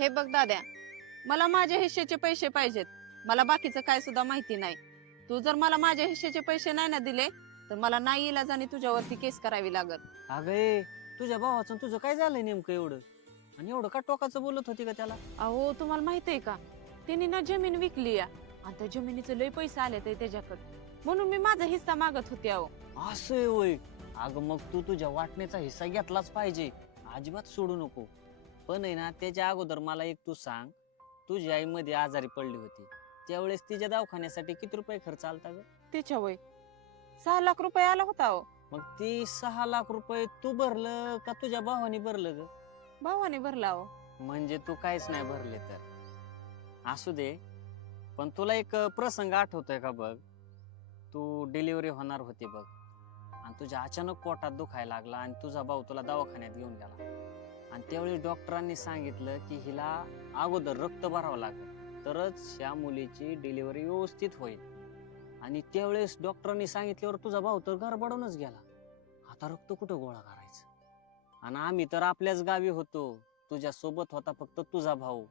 हे बघ दाद्या, मला माझ्या हिश्श्याचे पैसे पाहिजेत. मला बाकीचं काय सुद्धा माहिती नाही. तू जर मला माझ्या हिश्श्याचे पैसे नाही ना दिले तर मला नाही इलाजाने तुझ्यावरती केस करावी लागल. अगे तुझ्या भावाचं तुझं काय झालंय नेमकं एवढं? आणि एवढं का टोकाचं बोलत होती का त्याला? अहो तुम्हाला माहितीये का, त्यांनी ना जमीन विकली आणि त्या जमिनीचे लय पैसे आले ते त्याच्याकडे, म्हणून मी माझा हिस्सा मागत होते. अहो असं होय. अगं मग तू तुझ्या वाटण्याचा हिस्सा घेतलाच पाहिजे, अजिबात सोडू नको. पण आहे ना, त्याच्या अगोदर मला एक तू सांग, तुझी आई मध्ये आजारी पडली होती त्यावेळेस तिच्या दवाखान्यासाठी किती रुपये खर्च आलता ग? त्याच्या वय 6 लाख रुपये आला होता. अहो मग ती 6 लाख रुपये तू भरलं का तुझ्या भावाने भरलं ग? भावाने भरला. अहो म्हणजे तू काहीच नाही भरले तर असू दे. पण तुला एक प्रसंग आठवतोय का बघ? तू डिलिव्हरी होणार होती बघ, आणि तुझ्या अचानक पोटात दुखायला लागला आणि तुझा भाऊ तुला दवाखान्यात घेऊन गेला. आणि त्यावेळी डॉक्टरांनी सांगितलं की हिला अगोदर रक्त भरावं लागेल तरच या मुलीची डिलिव्हरी व्यवस्थित होईल. आणि त्यावेळेस डॉक्टरांनी सांगितल्यावर तुझा भाऊ तर गडबडूनच गेला. आता रक्त कुठं गोळा करायचं? आणि आम्ही तर आपल्याच गावी होतो, तुझ्या सोबत होता फक्त तुझा भाऊ.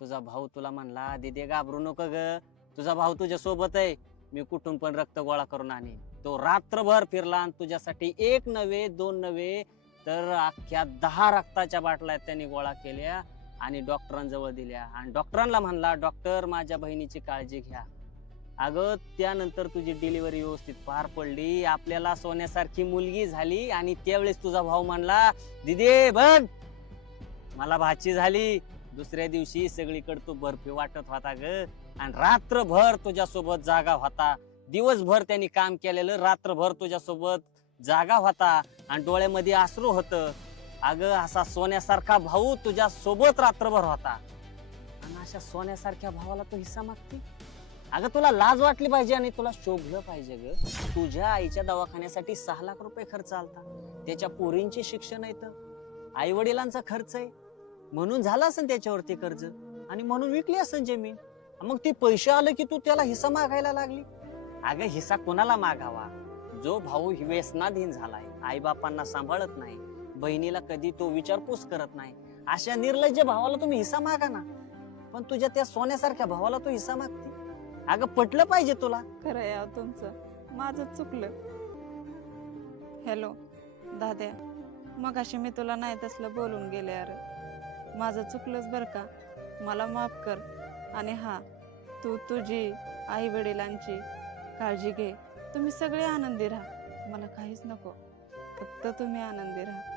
तुझा भाऊ तुला म्हणला, दिदे घाबरू नको ग, तुझा भाऊ तुझ्या सोबत आहे, मी कुठून पण रक्त गोळा करून आणीन. तो रात्रभर फिरला आणि तुझ्यासाठी 1 नव्हे 2 नव्हे तर अख्ख्या 10 रक्ताच्या बाटल्या त्यांनी गोळा केल्या आणि डॉक्टरांजवळ दिल्या. आणि डॉक्टरांना म्हणला, डॉक्टर माझ्या बहिणीची काळजी घ्या. अगं त्यानंतर तुझी डिलिव्हरी व्यवस्थित पार पडली, आपल्याला सोन्यासारखी मुलगी झाली. आणि त्यावेळेस तुझा भाऊ म्हणला, दिदे बघ मला भाची झाली. दुसऱ्या दिवशी सगळीकडे तू बर्फी वाटत होता ग, आणि रात्रभर तुझ्या सोबत जागा होता. दिवसभर त्यांनी काम केलेलं, रात्रभर तुझ्या सोबत जागा होता आणि डोळ्यामध्ये अश्रू होतं. अगं असा सोन्यासारखा भाऊ तुझ्या सोबत रात्रभर होता, आणि अशा सोन्यासारख्या भावाला तू हिस्सा मागते? अगं तुला लाज वाटली पाहिजे आणि तुला शोभलं पाहिजे ग. तुझ्या आईच्या दवाखान्यासाठी 6 लाख रुपये खर्च आलता, त्याच्या पोरींचे शिक्षण आहे, तर आई वडिलांचा खर्च आहे, म्हणून झाला असेल त्याच्यावरती कर्ज, आणि म्हणून विकली असेल जमीन. मग ती पैसे आले की तू त्याला हिस्सा मागायला लागली. अगं हिस्सा कोणाला मागावा? जो भाऊ व्यसनाधीन झालाय, आई बापांना सांभाळत नाही, बहिणीला कधी तो विचारपूस करत नाही, अशा निर्लज्ज भावाला तुम्ही हिस्सा मागा ना. पण तुझ्या त्या सोन्यासारख्या भावाला तू हिस्सा मागते? अगं पटलं पाहिजे तुला. खरं आहे तुमचं, माझं चुकलं. हॅलो दाद्या, मगाशी मी तुला नाही तसलं बोलून गेले. अरे माझं चुकलंच बर का, मला माफ कर. आणि हा, तू तुझी आई वडिलांची काळजी घे. तुम्ही सगळे आनंदी राहा, मला काहीच नको, फक्त तुम्ही आनंदी राहा.